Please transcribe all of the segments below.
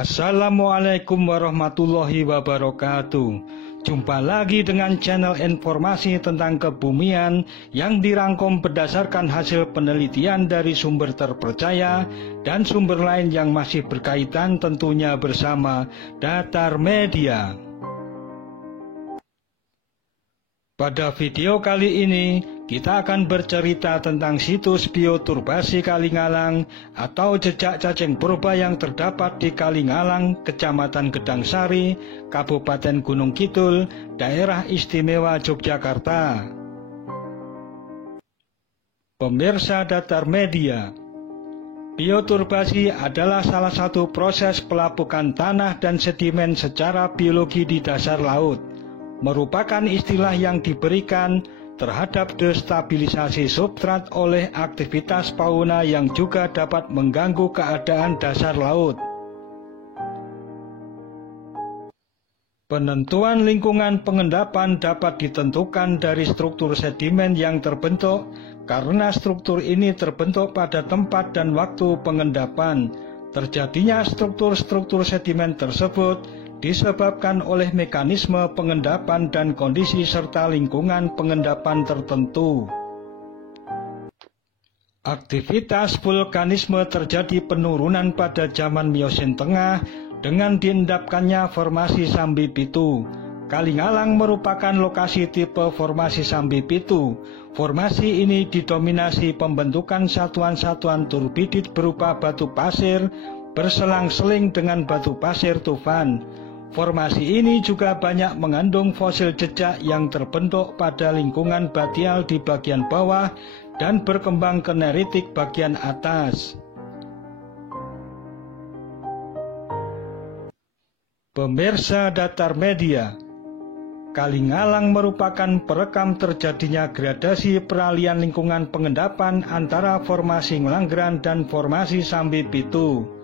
Assalamualaikum warahmatullahi wabarakatuh. Jumpa lagi dengan channel informasi tentang kebumian yang dirangkum berdasarkan hasil penelitian dari sumber terpercaya dan sumber lain yang masih berkaitan tentunya bersama Datar Media. Pada video kali ini, kita akan bercerita tentang situs bioturbasi Kalingalang atau jejak cacing purba yang terdapat di Kalingalang, Kecamatan Gedangsari, Kabupaten Gunung Kidul, Daerah Istimewa Yogyakarta. Pemirsa Datar Media, bioturbasi adalah salah satu proses pelapukan tanah dan sedimen secara biologi di dasar laut. Merupakan istilah yang diberikan terhadap destabilisasi substrat oleh aktivitas fauna yang juga dapat mengganggu keadaan dasar laut. Penentuan lingkungan pengendapan dapat ditentukan dari struktur sedimen yang terbentuk karena struktur ini terbentuk pada tempat dan waktu pengendapan. Terjadinya struktur-struktur sedimen tersebut disebabkan oleh mekanisme pengendapan dan kondisi serta lingkungan pengendapan tertentu. Aktivitas vulkanisme terjadi penurunan pada zaman Miosen Tengah dengan diendapkannya formasi Sambi Pitu. Kalingalang merupakan lokasi tipe formasi Sambi Pitu. Formasi ini didominasi pembentukan satuan-satuan turbidit berupa batu pasir berselang-seling dengan batu pasir tufan. Formasi ini juga banyak mengandung fosil jejak yang terbentuk pada lingkungan batial di bagian bawah dan berkembang ke neritik bagian atas. Pemirsa Datar Media, Kalingalang merupakan perekam terjadinya gradasi peralihan lingkungan pengendapan antara formasi Ngelanggeran dan formasi Sambi Pitu.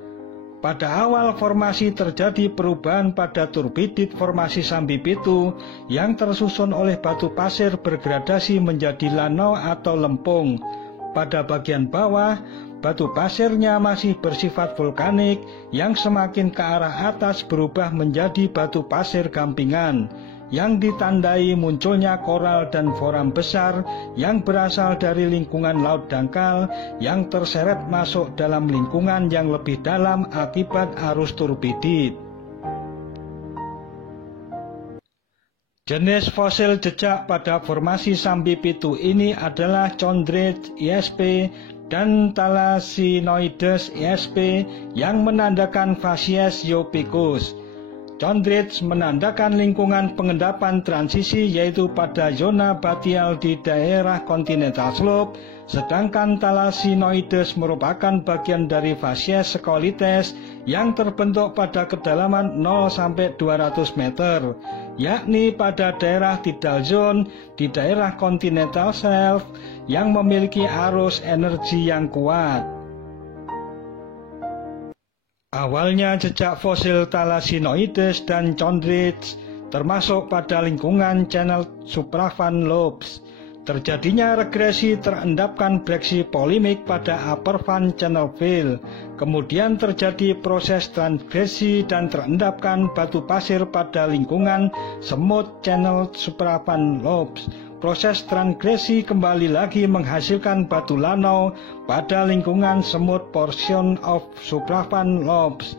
Pada awal formasi terjadi perubahan pada turbidit formasi Sambi Pitu yang tersusun oleh batu pasir bergradasi menjadi lanau atau lempung. Pada bagian bawah, batu pasirnya masih bersifat vulkanik yang semakin ke arah atas berubah menjadi batu pasir gampingan yang ditandai munculnya koral dan foram besar yang berasal dari lingkungan laut dangkal yang terseret masuk dalam lingkungan yang lebih dalam akibat arus turbidit. Jenis fosil jejak pada formasi Sambi Pitu ini adalah Chondrites ISP dan Thalassinoides ISP yang menandakan fasies Iopicus. Chondrites menandakan lingkungan pengendapan transisi yaitu pada zona batial di daerah continental slope, sedangkan Thalassinoides merupakan bagian dari fasies Scoiletes yang terbentuk pada kedalaman 0-200 meter, yakni pada daerah tidal zone di daerah continental shelf yang memiliki arus energi yang kuat. Awalnya jejak fosil Thalassinoides dan Chondrites termasuk pada lingkungan channel supravan lobes. Terjadinya regresi terendapkan breksi polimik pada upper van channel fill. Kemudian terjadi proses transgresi dan terendapkan batu pasir pada lingkungan semut channel supravan lobes. Proses transgresi kembali lagi menghasilkan batu lanau pada lingkungan semut portion of supravan lobes.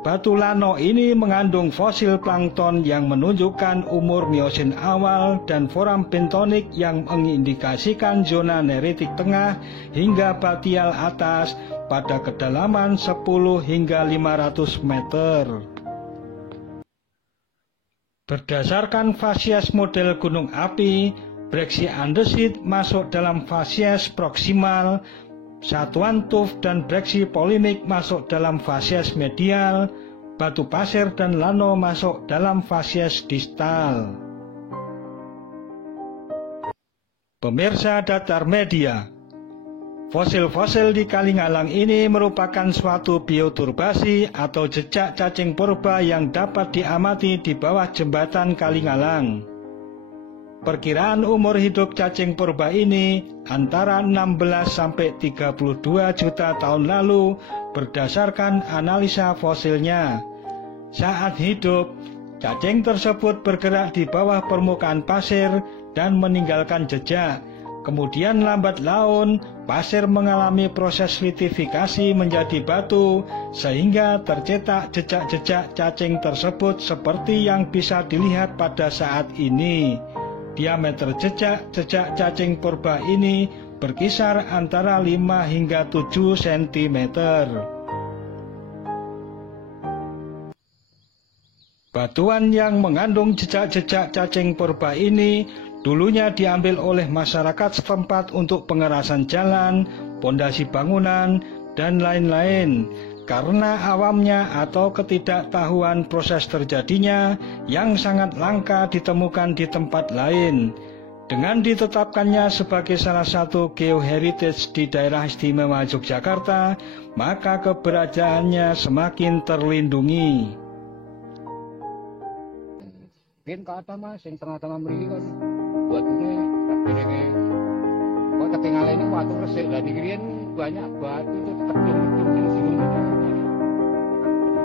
Batu lanau ini mengandung fosil plankton yang menunjukkan umur Miosen awal dan foram bentonik yang mengindikasikan zona neritik tengah hingga batial atas pada kedalaman 10 hingga 500 meter. Berdasarkan fasies model gunung api, breksi andesit masuk dalam fasies proksimal, satuan tuf dan breksi polimik masuk dalam fasies medial, batu pasir dan lano masuk dalam fasies distal. Pemirsa Datar Media, fosil-fosil di Kalingalang ini merupakan suatu bioturbasi atau jejak cacing purba yang dapat diamati di bawah jembatan Kalingalang. Perkiraan umur hidup cacing purba ini antara 16 sampai 32 juta tahun lalu berdasarkan analisa fosilnya. Saat hidup, cacing tersebut bergerak di bawah permukaan pasir dan meninggalkan jejak. Kemudian lambat laun, pasir mengalami proses litifikasi menjadi batu, sehingga tercetak jejak-jejak cacing tersebut seperti yang bisa dilihat pada saat ini. Diameter jejak cacing purba ini berkisar antara 5 hingga 7 cm. Batuan yang mengandung jejak-jejak cacing purba ini dulunya diambil oleh masyarakat setempat untuk pengerasan jalan, pondasi bangunan, dan lain-lain. Karena awamnya atau ketidaktahuan proses terjadinya yang sangat langka ditemukan di tempat lain. Dengan ditetapkannya sebagai salah satu geoheritage di daerah istimewa Yogyakarta, maka keberadaannya semakin terlindungi. Biyen kata Mas sing tengah-tengah mriki kan batune akhirnya kok ketinggalan ini watu resik lah niki banyak batu itu kedung-kedung sing sini.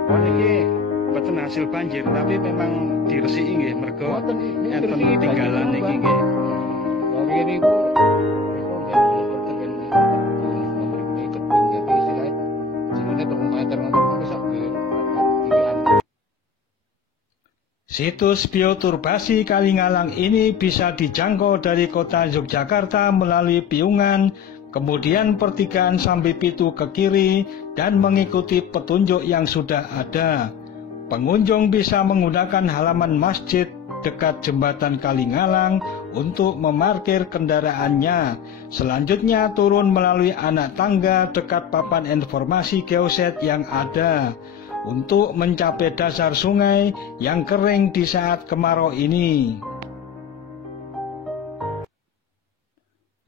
Oh niki mboten hasil banjir tapi memang diresiki nggih mergo enten tinggalan niki nggih. Lho riyen niku Situs bioturbasi Kalingalang ini bisa dijangkau dari kota Yogyakarta melalui Piungan, kemudian pertigaan Sambi Pitu ke kiri, dan mengikuti petunjuk yang sudah ada. Pengunjung bisa menggunakan halaman masjid dekat jembatan Kalingalang untuk memarkir kendaraannya. Selanjutnya turun melalui anak tangga dekat papan informasi geoset yang ada untuk mencapai dasar sungai yang kering di saat kemarau ini.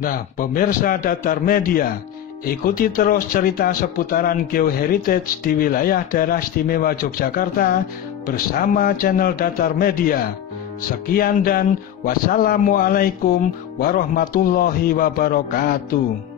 Nah, pemirsa Datar Media, ikuti terus cerita seputaran geoheritage di wilayah daerah istimewa Yogyakarta bersama channel Datar Media. Sekian dan wassalamualaikum warahmatullahi wabarakatuh.